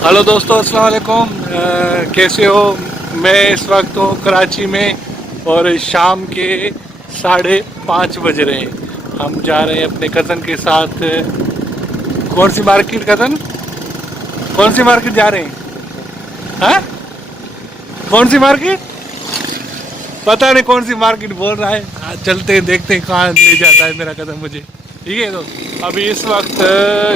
Hello दोस्तों, अस्सलाम वालेकुम। कैसे हो? मैं इस वक्त हूँ कराची में और शाम के 5:30 बज रहे हैं। हम जा रहे हैं अपने कज़न के साथ। कौन सी मार्केट कज़न? कौन सी मार्केट जा रहे हैं? हाँ, कौन सी मार्केट? पता नहीं कौन सी मार्केट बोल रहा है। चलते हैं, देखते हैं कहाँ ले जाता है मेरा कज़न मुझे। ठीक है दोस्त, अभी इस वक्त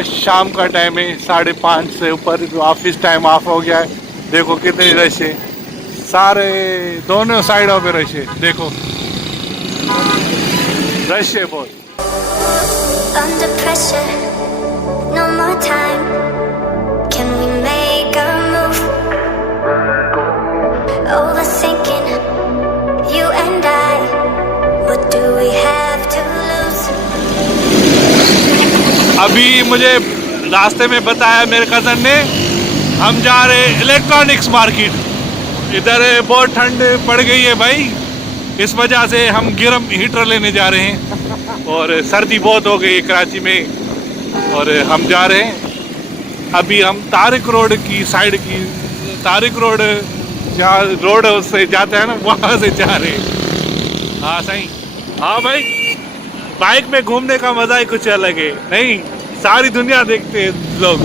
शाम का टाइम है, 5:30 से ऊपर ऑफिस टाइम ऑफ हो गया है। देखो कितनी रश है, सारे दोनों साइडों पे रश है। देखो रश है बहुत। Under pressure, no more time. Can we make a move? Overthinking, you and I. What do we have to lose? अभी मुझे रास्ते में बताया मेरे कज़न ने, हम जा रहे इलेक्ट्रॉनिक्स मार्केट। इधर बहुत ठंड पड़ गई है भाई, इस वजह से हम गर्म हीटर लेने जा रहे हैं और सर्दी बहुत हो गई है कराची में। और हम जा रहे हैं अभी, हम तारिक रोड की साइड की, तारिक रोड जहाँ रोड से जाता है ना, वहाँ से जा रहे हैं। हाँ सही, हाँ भाई, बाइक में घूमने का मज़ा ही कुछ अलग है। नहीं, सारी दुनिया देखते हैं लोग,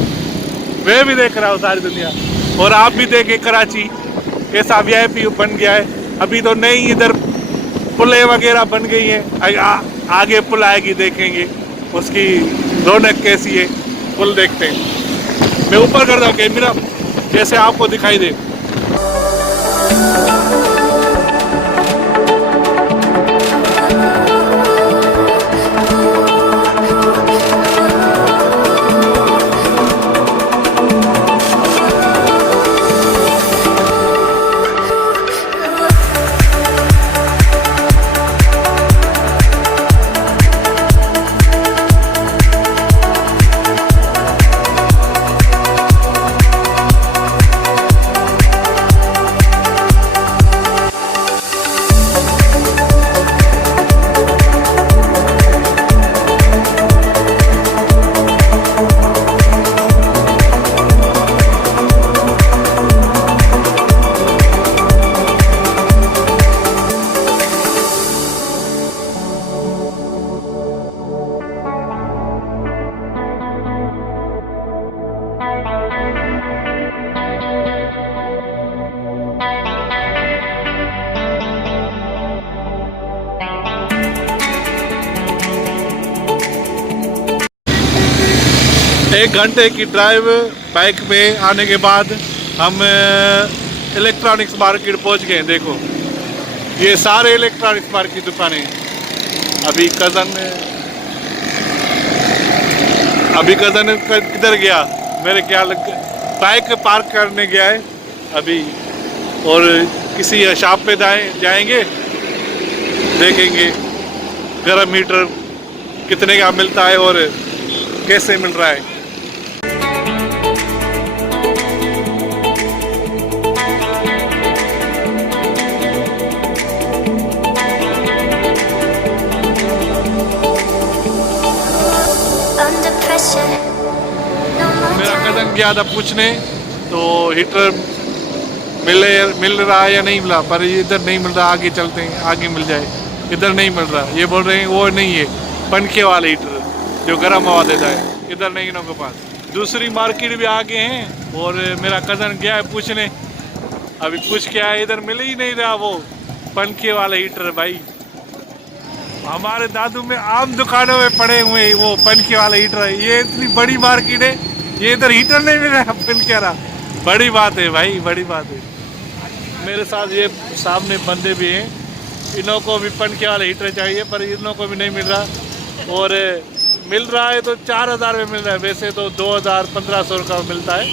मैं भी देख रहा हूँ सारी दुनिया। और आप भी देखें कराची कैसा वीआईपी बन गया है। अभी तो नई इधर पुलें वगैरह बन गई हैं, आगे पुल आएगी, देखेंगे उसकी रौनक कैसी है। पुल देखते हैं। मैं ऊपर करता हूँ कैमरा, जैसे आपको दिखाई दे। एक घंटे की ड्राइव बाइक में आने के बाद हम इलेक्ट्रॉनिक्स मार्केट पहुंच गए। देखो ये सारे इलेक्ट्रॉनिक्स मार्केट की दुकानें। अभी कज़न किधर गया? मेरे ख्याल बाइक पार्क करने गया है अभी, और किसी शॉप पे जाएंगे, देखेंगे गर्म हीटर कितने का मिलता है और कैसे मिल रहा है। Under pressure, no more मेरा time. कज़न गया था पूछने, तो हीटर मिल रहा है या नहीं मिला, पर इधर नहीं मिल रहा, आगे चलते हैं, आगे मिल जाए। इधर नहीं मिल रहा, ये बोल रहे हैं वो नहीं है, पंखे वाले हीटर जो गर्म हवा देता है, इधर नहीं इनों के पास। दूसरी मार्केट भी आगे हैं और मेरा कज़न गया है पूछने, अभी पूछ के आया, इधर मिल ही नहीं रहा वो पंखे वाला हीटर। भाई हमारे दादू में आम दुकानों में पड़े हुए हैं वो पंखे वाला हीटर है। ये इतनी बड़ी मार्केट है, ये इधर हीटर नहीं मिल रहा, पंखे रहा। बड़ी बात है भाई, बड़ी बात है। मेरे साथ ये सामने बंदे भी हैं, इन्हों को भी पंखे वाला हीटर चाहिए, पर इन्हों को भी नहीं मिल रहा। और मिल रहा है तो 4000 में मिल रहा है, वैसे तो 2000-1500 का मिलता है।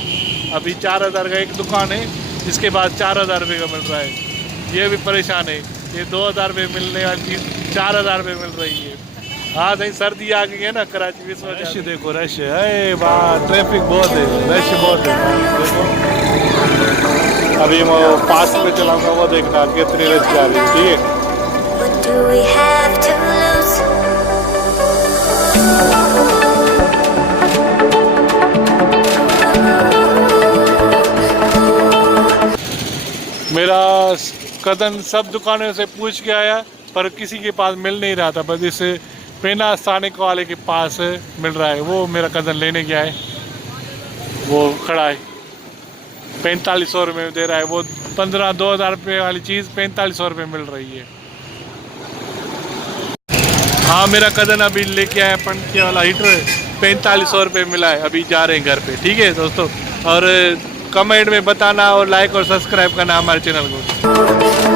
अभी 4000 का एक दुकान है, जिसके बाद 4000 रुपये का मिल रहा है। ये भी परेशान है, ये 2000 में मिलने वाली चीज़ 4000 में मिल रही है। हाँ सही, सर्दी आ गई है ना कराची में, इस वजह से। देखो रश है, वाह ट्रैफिक बहुत है, रश बहुत है। देखो अभी मैं पास में चलाऊंगा, वो देखना कितनी रश जा रही है। ठीक है, What do we have to lose? मेरा कज़न सब दुकानों से पूछ के आया पर किसी के पास मिल नहीं रहा था, बस इस पेना स्थानिक वाले के पास मिल रहा है। वो मेरा कज़न लेने गया है, वो खड़ा है, 4500 रुपये में दे रहा है। वो 2000 रुपये वाली चीज़ 4500 रुपये मिल रही है। हाँ, मेरा कज़न अभी लेके आया पंखे वाला हीटर, 4500 रुपये मिला है। अभी जा रहे हैं घर पे। ठीक है दोस्तों, और कमेंट में बताना और लाइक और सब्सक्राइब करना हमारे चैनल को।